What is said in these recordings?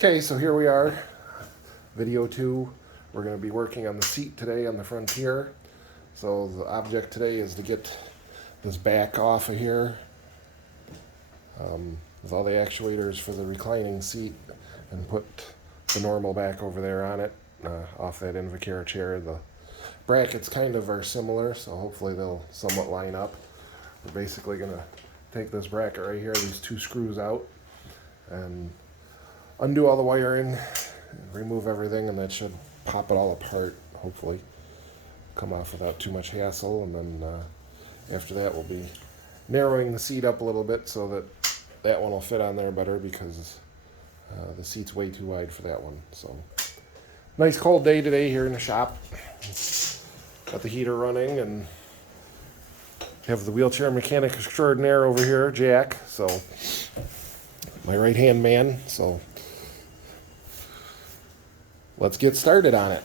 Okay, so here we are, video 2. We're going to be working on the seat today on the Frontier. So the object today is to get this back off of here with all the actuators for the reclining seat and put the normal back over there on it, off that Invacare chair. The brackets kind of are similar, so hopefully they'll somewhat line up. We're basically going to take this bracket right here, these two screws out, and undo all the wiring, remove everything, and that should pop it all apart, hopefully. Come off without too much hassle, and then after that we'll be narrowing the seat up a little bit so that that one will fit on there better, because the seat's way too wide for that one. So, nice cold day today here in the shop. Got the heater running, and have the wheelchair mechanic extraordinaire over here, Jack, so my right hand man. So let's get started on it.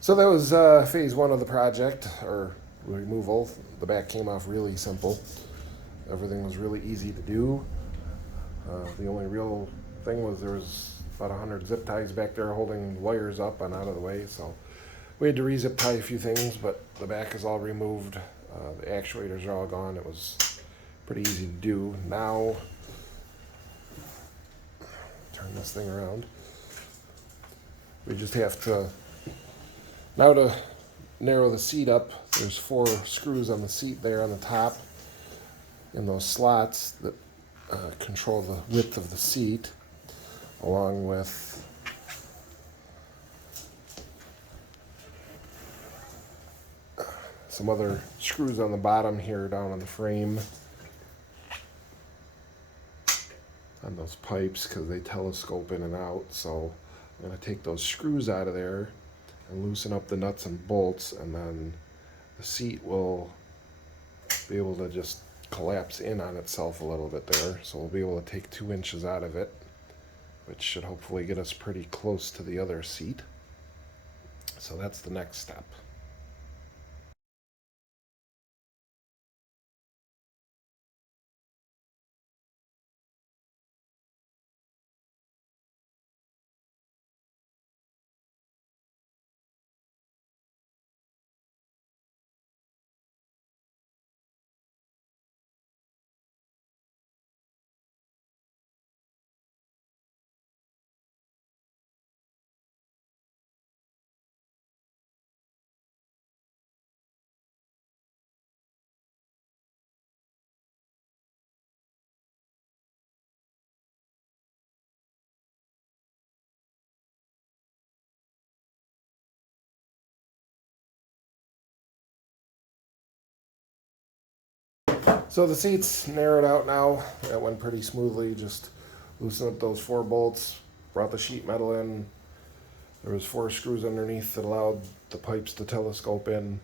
So that was phase 1 of the project, or removal. The back came off really simple. Everything was really easy to do. The only real thing was there was about 100 zip ties back there holding wires up and out of the way, so we had to re-zip tie a few things, but the back is all removed. The actuators are all gone. It was pretty easy to do. Now, turn this thing around. We just have to, now to narrow the seat up, there's 4 screws on the seat there on the top in those slots that control the width of the seat, along with some other screws on the bottom here down on the frame on those pipes, because they telescope in and out. So I'm going to take those screws out of there and loosen up the nuts and bolts, and then the seat will be able to just collapse in on itself a little bit there. So we'll be able to take 2 inches out of it, which should hopefully get us pretty close to the other seat. So that's the next step. So the seat's narrowed out now. That went pretty smoothly. Just loosened up those 4 bolts, brought the sheet metal in. There was 4 screws underneath that allowed the pipes to telescope in.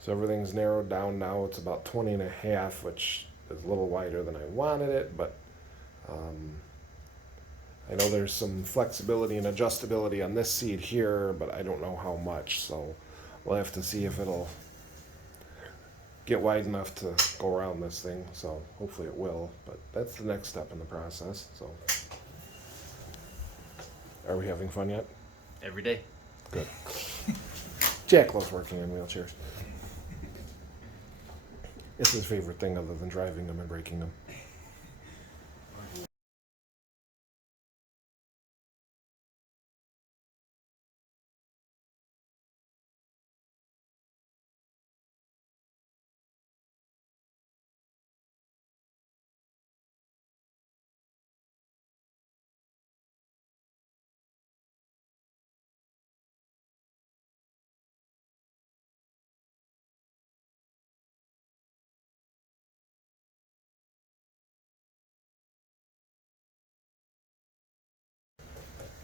So everything's narrowed down now. It's about 20 and a half, which is a little wider than I wanted it, but I know there's some flexibility and adjustability on this seat here, but I don't know how much. So we'll have to see if it'll get wide enough to go around this thing. So hopefully it will, but that's the next step in the process. So are we having fun yet? Every day. Good. Jack loves working in wheelchairs. It's his favorite thing other than driving them and breaking them.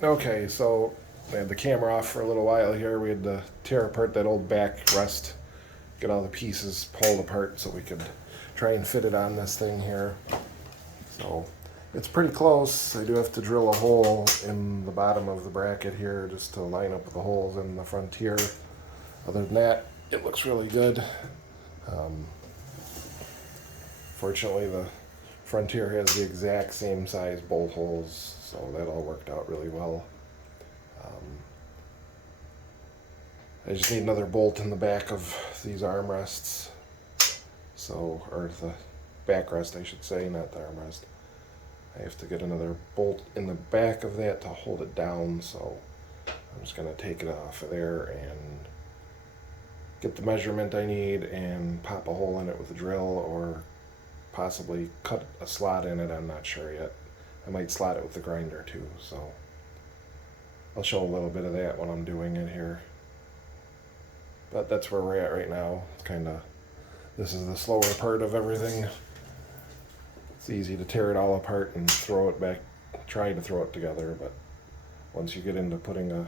Okay, so I had the camera off for a little while here. We had to tear apart that old backrest, get all the pieces pulled apart so we could try and fit it on this thing here. So it's pretty close. I do have to drill a hole in the bottom of the bracket here just to line up with the holes in the frontier. Other than that, it looks really good. Fortunately, the frontier has the exact same size bolt holes, so that all worked out really well. I just need another bolt in the back of these armrests. So, or the backrest, I should say, not the armrest. I have to get another bolt in the back of that to hold it down, so I'm just going to take it off of there and get the measurement I need and pop a hole in it with a drill, or possibly cut a slot in it. I'm not sure yet. I might slot it with the grinder too, so I'll show a little bit of that when I'm doing it here. But that's where we're at right now. It's kind of, this is the slower part of everything. It's easy to tear it all apart and throw it back, try to throw it together, but once you get into putting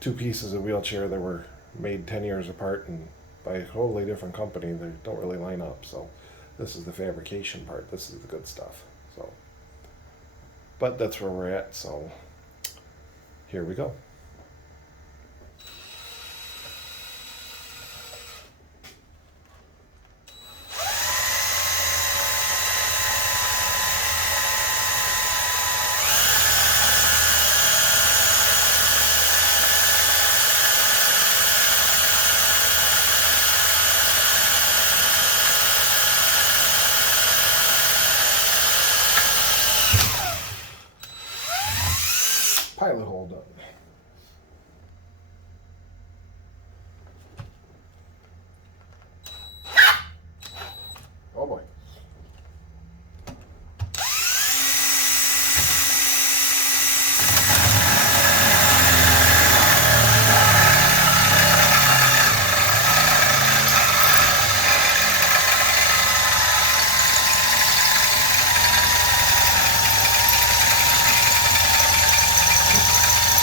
two pieces of wheelchair that were made 10 years apart and by a totally different company, they don't really line up. So this is the fabrication part. This is the good stuff. So, but that's where we're at. So here we go. Pilot hole done. Oh boy.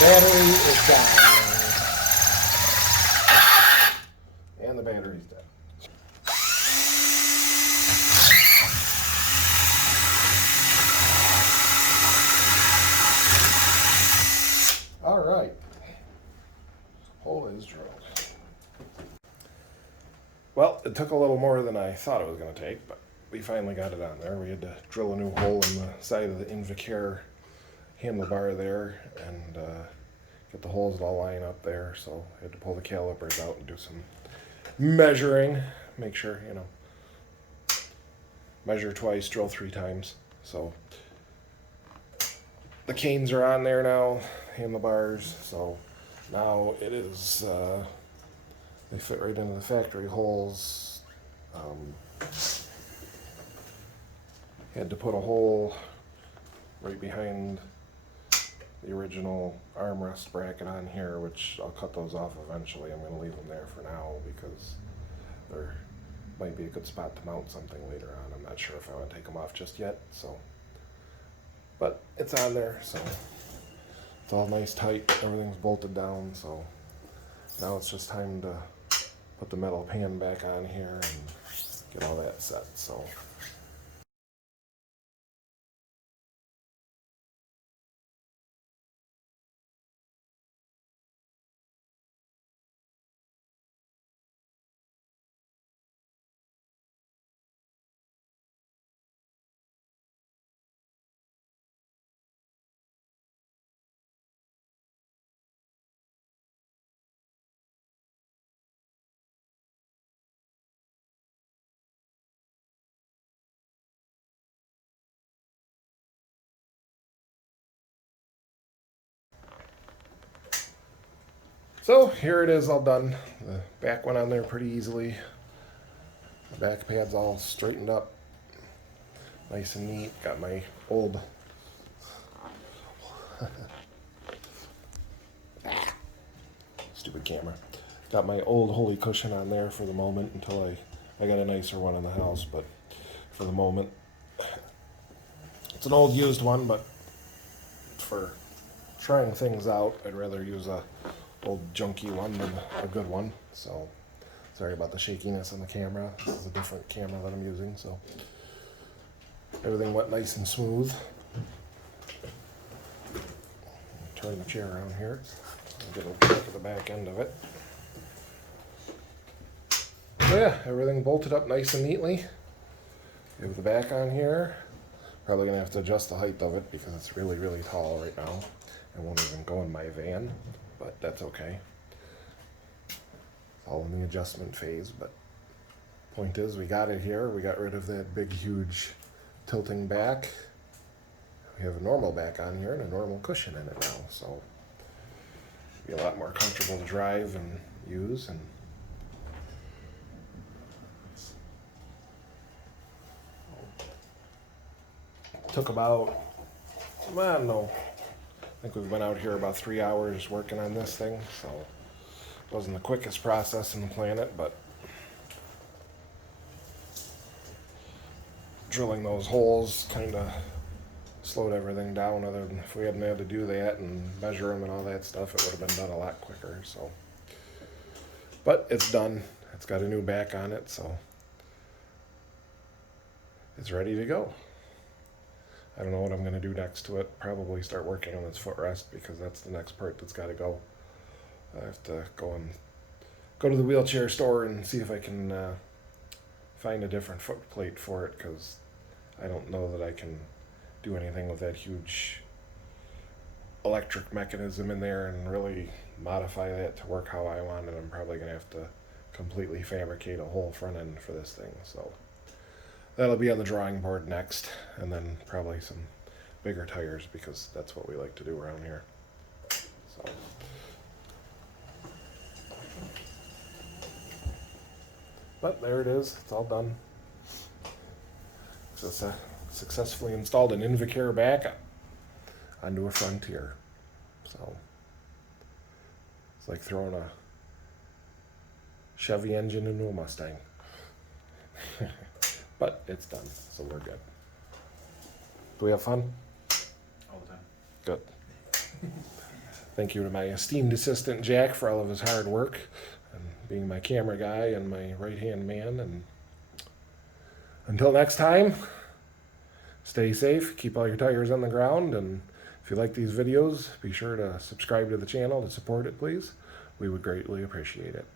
Battery is down. And the battery's dead. All right. Hole is drilled. Well, it took a little more than I thought it was going to take, but we finally got it on there. We had to drill a new hole in the side of the Invacare handlebar there and get the holes all line up there. So I had to pull the calipers out and do some measuring. Make sure, measure twice, drill 3 times. So the canes are on there now, handlebars. So now it is, they fit right into the factory holes. Had to put a hole right behind the original armrest bracket on here, which I'll cut those off eventually. I'm going to leave them there for now because there might be a good spot to mount something later on. I'm not sure if I want to take them off just yet. So, but it's on there, so it's all nice tight. Everything's bolted down. So now it's just time to put the metal pan back on here and get all that set. So. So here it is all done. The back went on there pretty easily. The back pad's all straightened up. Nice and neat. Got my old stupid camera. Got my old Holy cushion on there for the moment until I got a nicer one in the house, but for the moment it's an old used one, but for trying things out, I'd rather use a old junky one than a good one. So sorry about the shakiness on the camera. This is a different camera that I'm using, so everything went nice and smooth. Turn the chair around here. Get a look at the back end of it. So yeah, everything bolted up nice and neatly. We have the back on here. Probably gonna have to adjust the height of it because it's really, really tall right now. It won't even go in my van, but that's okay. It's all in the adjustment phase, but point is we got it here. We got rid of that big, huge tilting back. We have a normal back on here and a normal cushion in it now, so it'll be a lot more comfortable to drive and use. And took about, I don't know, I think we've been out here about 3 hours working on this thing, so it wasn't the quickest process on the planet, but drilling those holes kind of slowed everything down. Other than if we hadn't had to do that and measure them and all that stuff, it would have been done a lot quicker. So, but it's done. It's got a new back on it, so it's ready to go. I don't know what I'm going to do next to it. Probably start working on this footrest because that's the next part that's got to go. I have to go to the wheelchair store and see if I can find a different foot plate for it, because I don't know that I can do anything with that huge electric mechanism in there and really modify that to work how I want it. I'm probably going to have to completely fabricate a whole front end for this thing. So that'll be on the drawing board next, and then probably some bigger tires because that's what we like to do around here. So, but there it is. It's all done. So successfully installed an Invacare back onto a Frontier. So it's like throwing a Chevy engine into a Mustang. But it's done, so we're good. Do we have fun? All the time. Good. Thank you to my esteemed assistant Jack for all of his hard work and being my camera guy and my right-hand man. And until next time, stay safe, keep all your tires on the ground, and if you like these videos, be sure to subscribe to the channel to support it, please. We would greatly appreciate it.